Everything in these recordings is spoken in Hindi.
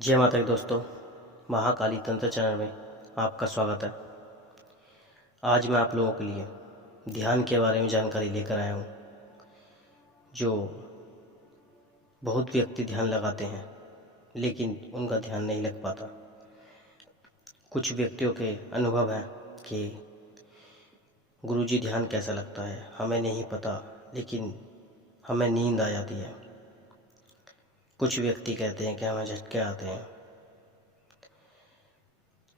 जय माता दी दोस्तों। महाकाली तंत्र चैनल में आपका स्वागत है। आज मैं आप लोगों के लिए ध्यान के बारे में जानकारी लेकर आया हूँ। जो बहुत व्यक्ति ध्यान लगाते हैं लेकिन उनका ध्यान नहीं लग पाता। कुछ व्यक्तियों के अनुभव है कि गुरुजी ध्यान कैसा लगता है हमें नहीं पता, लेकिन हमें नींद आ जाती है। कुछ व्यक्ति कहते हैं कि हमें झटके आते हैं।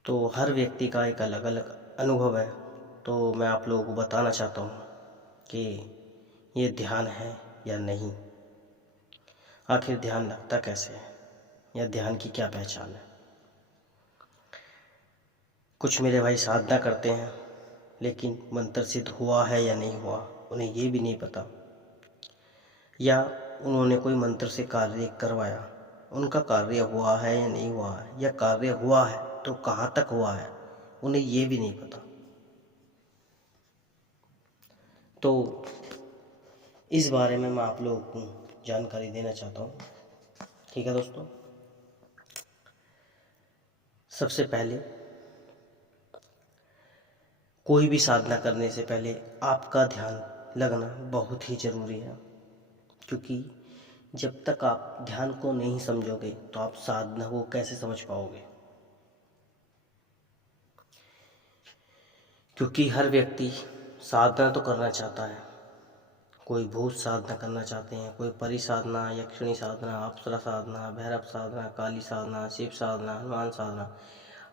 तो हर व्यक्ति का एक अलग अलग अनुभव है। तो मैं आप लोगों को बताना चाहता हूँ कि ये ध्यान है या नहीं, आखिर ध्यान लगता कैसे है या ध्यान की क्या पहचान है। कुछ मेरे भाई साधना करते हैं लेकिन मंत्र सिद्ध हुआ है या नहीं हुआ उन्हें ये भी नहीं पता, या उन्होंने कोई मंत्र से कार्य करवाया, उनका कार्य हुआ है या नहीं हुआ है, या कार्य हुआ है तो कहाँ तक हुआ है उन्हें ये भी नहीं पता। तो इस बारे में मैं आप लोगों को जानकारी देना चाहता हूँ। ठीक है दोस्तों, सबसे पहले कोई भी साधना करने से पहले आपका ध्यान लगना बहुत ही ज़रूरी है, क्योंकि जब तक आप ध्यान को नहीं समझोगे तो आप साधना को कैसे समझ पाओगे। क्योंकि हर व्यक्ति साधना तो करना चाहता है। कोई भूत साधना करना चाहते हैं, कोई परि साधना, यक्षिणी साधना, अप्सरा साधना, भैरव साधना, काली साधना, शिव साधना, हनुमान साधना,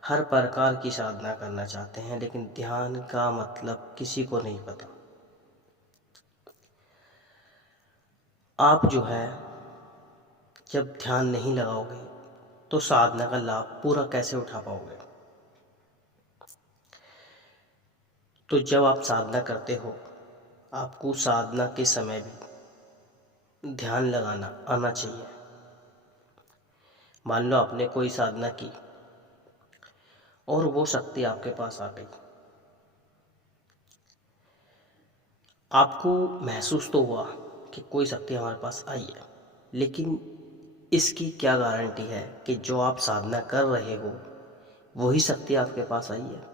हर प्रकार की साधना करना चाहते हैं, लेकिन ध्यान का मतलब किसी को नहीं पता। आप जो है जब ध्यान नहीं लगाओगे तो साधना का लाभ पूरा कैसे उठा पाओगे। तो जब आप साधना करते हो आपको साधना के समय भी ध्यान लगाना आना चाहिए। मान लो आपने कोई साधना की और वो शक्ति आपके पास आ गई, आपको महसूस तो हुआ कि कोई शक्ति हमारे पास आई है, लेकिन इसकी क्या गारंटी है कि जो आप साधना कर रहे हो वही शक्ति आपके पास आई है।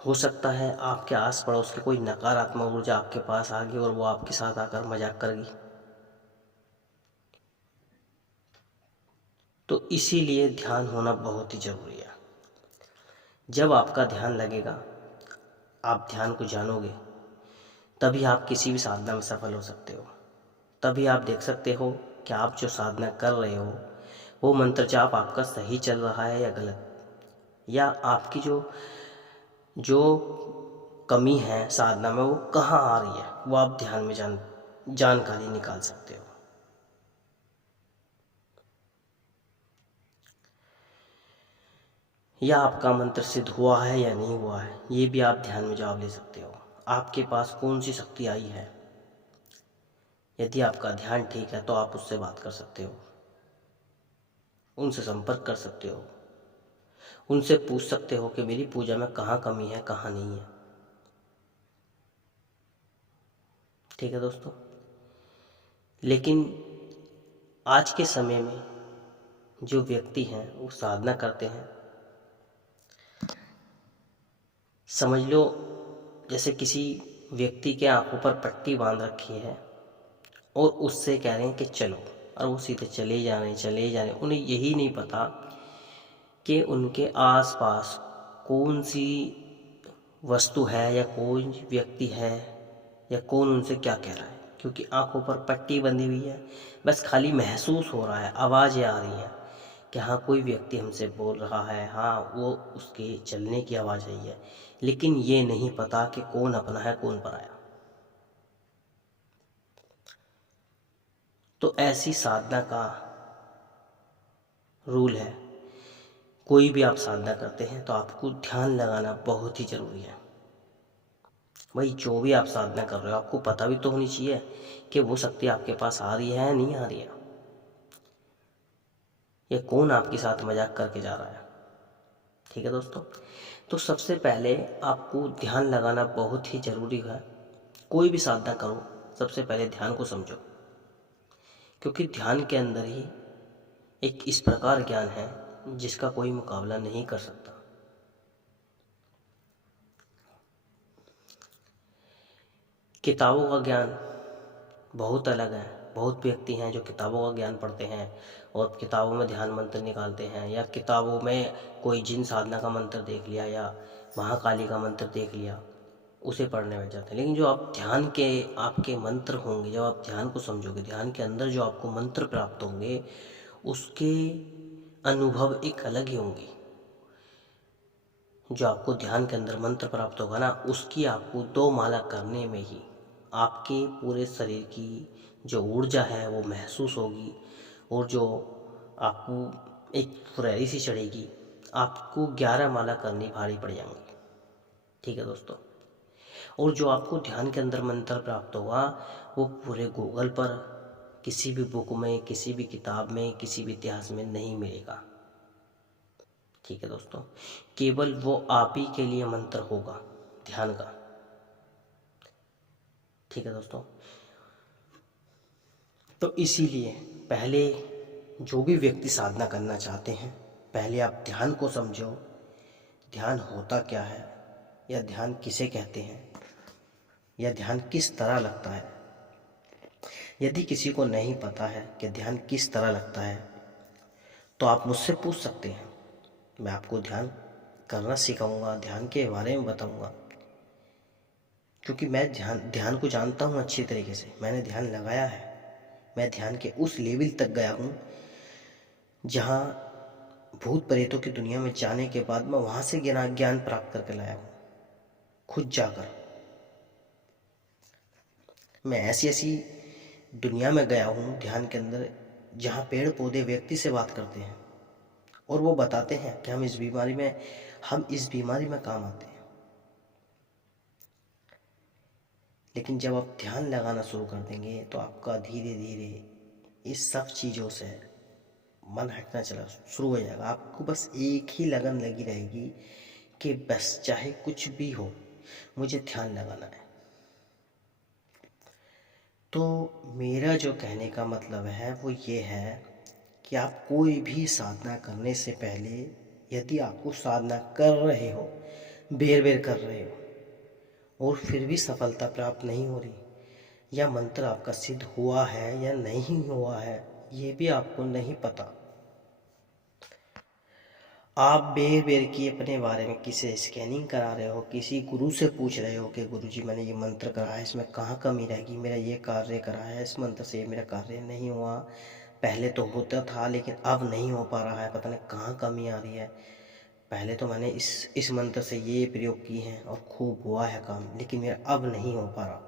हो सकता है आपके आस पड़ोस की कोई नकारात्मक ऊर्जा आपके पास आ गई और वो आपके साथ आकर मजाक कर गई। तो इसीलिए ध्यान होना बहुत ही ज़रूरी है। जब आपका ध्यान लगेगा, आप ध्यान को जानोगे, तभी आप किसी भी साधना में सफल हो सकते हो। तभी आप देख सकते हो कि आप जो साधना कर रहे हो वो मंत्र जाप आपका सही चल रहा है या गलत, या आपकी जो जो कमी है साधना में वो कहाँ आ रही है, वो आप ध्यान में जानकारी निकाल सकते हो। या आपका मंत्र सिद्ध हुआ है या नहीं हुआ है ये भी आप ध्यान में जवाब ले सकते हो। आपके पास कौन सी शक्ति आई है, यदि आपका ध्यान ठीक है तो आप उससे बात कर सकते हो, उनसे संपर्क कर सकते हो, उनसे पूछ सकते हो कि मेरी पूजा में कहाँ कमी है कहाँ नहीं है। ठीक है दोस्तों, लेकिन आज के समय में जो व्यक्ति हैं वो साधना करते हैं, समझ लो जैसे किसी व्यक्ति के आंखों पर पट्टी बांध रखी है और उससे कह रहे हैं कि चलो, और वो सीधे चले जा रहे हैं। उन्हें यही नहीं पता कि उनके आसपास कौन सी वस्तु है या कौन व्यक्ति है या कौन उनसे क्या कह रहा है, क्योंकि आंखों पर पट्टी बंधी हुई है। बस खाली महसूस हो रहा है, आवाज़ें आ रही हैं कि हाँ कोई व्यक्ति हमसे बोल रहा है, हाँ वो उसके चलने की आवाज़ आई है, लेकिन ये नहीं पता कि कौन अपना है कौन पराया। तो ऐसी साधना का रूल है, कोई भी आप साधना करते हैं तो आपको ध्यान लगाना बहुत ही ज़रूरी है। भाई जो भी आप साधना कर रहे हो आपको पता भी तो होनी चाहिए कि वो शक्ति आपके पास आ रही है या नहीं आ रही है, या कौन आपके साथ मजाक करके जा रहा है। ठीक है दोस्तों, तो सबसे पहले आपको ध्यान लगाना बहुत ही ज़रूरी है। कोई भी साधना करो सबसे पहले ध्यान को समझो क्योंकि ध्यान के अंदर ही एक इस प्रकार ज्ञान है जिसका कोई मुकाबला नहीं कर सकता। किताबों का ज्ञान बहुत अलग है। बहुत व्यक्ति हैं जो किताबों का ज्ञान पढ़ते हैं और किताबों में ध्यान मंत्र निकालते हैं, या किताबों में कोई जिन साधना का मंत्र देख लिया या महाकाली का मंत्र देख लिया, उसे पढ़ने बैठ जाते हैं। लेकिन जो आप ध्यान के आपके मंत्र होंगे, जब आप ध्यान को समझोगे, ध्यान के अंदर जो आपको मंत्र प्राप्त होंगे, उसके अनुभव एक अलग ही होंगे। जो आपको ध्यान के अंदर मंत्र प्राप्त होगा ना, उसकी आपको 2 माला करने में ही आपके पूरे शरीर की जो ऊर्जा है वो महसूस होगी, और जो आपको एक फुरैरी सी चढ़ेगी। आपको 11 माला करनी भारी पड़ जाएंगी। ठीक है दोस्तों। और जो आपको ध्यान के अंदर मंत्र प्राप्त होगा वो पूरे गूगल पर, किसी भी बुक में, किसी भी किताब में, किसी भी इतिहास में नहीं मिलेगा। ठीक है दोस्तों। केवल वो आप ही के लिए मंत्र होगा ध्यान का। ठीक है दोस्तों। तो इसीलिए पहले जो भी व्यक्ति साधना करना चाहते हैं, पहले आप ध्यान को समझो। ध्यान होता क्या है, या ध्यान किसे कहते हैं, या ध्यान किस तरह लगता है। यदि किसी को नहीं पता है कि ध्यान किस तरह लगता है, तो आप मुझसे पूछ सकते हैं। मैं आपको ध्यान करना सिखाऊंगा, ध्यान के बारे में बताऊंगा, क्योंकि मैं ध्यान को जानता हूँ अच्छी तरीके से। मैंने ध्यान लगाया है। मैं ध्यान के उस लेवल तक गया हूँ जहाँ भूत प्रेतों की दुनिया में जाने के बाद मैं वहाँ से ज्ञान प्राप्त करके लाया हूँ, खुद जाकर। मैं ऐसी ऐसी दुनिया में गया हूँ ध्यान के अंदर, जहाँ पेड़ पौधे व्यक्ति से बात करते हैं और वो बताते हैं कि हम इस बीमारी में काम आते हैं। लेकिन जब आप ध्यान लगाना शुरू कर देंगे तो आपका धीरे धीरे इस सब चीज़ों से मन हटना चला शुरू हो जाएगा। आपको बस एक ही लगन लगी रहेगी कि बस चाहे कुछ भी हो, मुझे ध्यान लगाना है। तो मेरा जो कहने का मतलब है वो ये है कि आप कोई भी साधना करने से पहले, यदि आपको साधना कर रहे हो, बेर बेर कर रहे हो, और फिर भी सफलता प्राप्त नहीं हो रही, या मंत्र आपका सिद्ध हुआ है या नहीं हुआ है, ये भी आपको नहीं पता, आप बेर बेर की अपने बारे में किसी स्कैनिंग करा रहे हो, किसी गुरु से पूछ रहे हो कि गुरुजी मैंने ये मंत्र करा है, इसमें कहाँ कमी रहेगी, मेरा ये कार्य करा है, इस मंत्र से मेरा कार्य नहीं हुआ, पहले तो होता था लेकिन अब नहीं हो पा रहा है, पता नहीं कहाँ कमी आ रही है, पहले तो मैंने इस मंत्र से ये प्रयोग किए हैं और खूब हुआ है काम, लेकिन मेरा अब नहीं हो पा रहा।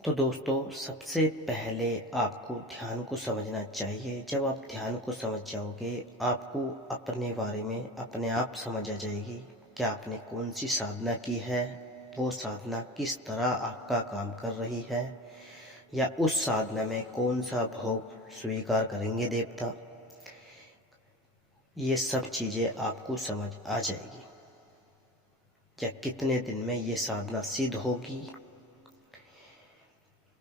तो दोस्तों, सबसे पहले आपको ध्यान को समझना चाहिए। जब आप ध्यान को समझ जाओगे, आपको अपने बारे में अपने आप समझ आ जाएगी कि आपने कौन सी साधना की है, वो साधना किस तरह आपका काम कर रही है, या उस साधना में कौन सा भोग स्वीकार करेंगे देवता। ये सब चीज़ें आपको समझ आ जाएगी। या कितने दिन में ये साधना सिद्ध होगी,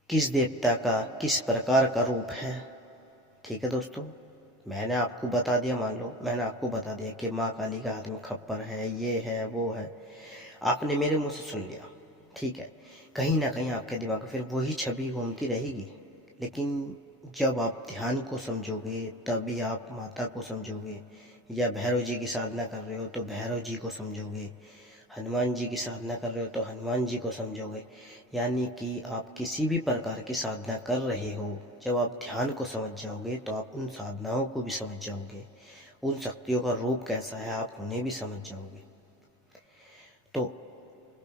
किस देवता का किस प्रकार का रूप है। ठीक है दोस्तों, मैंने आपको बता दिया, मान लो मैंने आपको बता दिया कि माँ काली का हाथ में खप्पर है, ये है वो है, आपने मेरे मुंह से सुन लिया। ठीक है, कहीं ना कहीं आपके दिमाग में फिर वही छवि घूमती रहेगी। लेकिन जब आप ध्यान को समझोगे तभी आप माता को समझोगे, या भैरव जी की साधना कर रहे हो तो भैरव जी को समझोगे, हनुमान जी की साधना कर रहे हो तो हनुमान जी को समझोगे। यानी कि आप किसी भी प्रकार की साधना कर रहे हो, जब आप ध्यान को समझ जाओगे तो आप उन साधनाओं को भी समझ जाओगे, उन शक्तियों का रूप कैसा है आप उन्हें भी समझ जाओगे। तो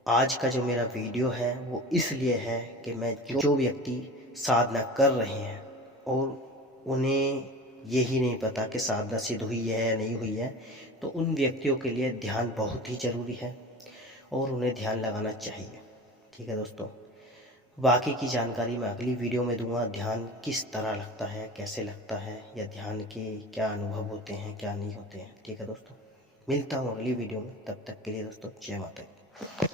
आज का जो मेरा वीडियो है वो इसलिए है कि मैं जो व्यक्ति साधना कर रहे हैं और उन्हें यही नहीं पता कि साधना सिद्ध हुई है या नहीं हुई है, तो उन व्यक्तियों के लिए ध्यान बहुत ही ज़रूरी है और उन्हें ध्यान लगाना चाहिए। ठीक है दोस्तों, बाकी की जानकारी मैं अगली वीडियो में दूंगा। ध्यान किस तरह लगता है, कैसे लगता है, या ध्यान के क्या अनुभव होते हैं, क्या नहीं होते हैं। ठीक है दोस्तों, मिलता हूँ अगली वीडियो में। तब तक के लिए दोस्तों, जय माता दी।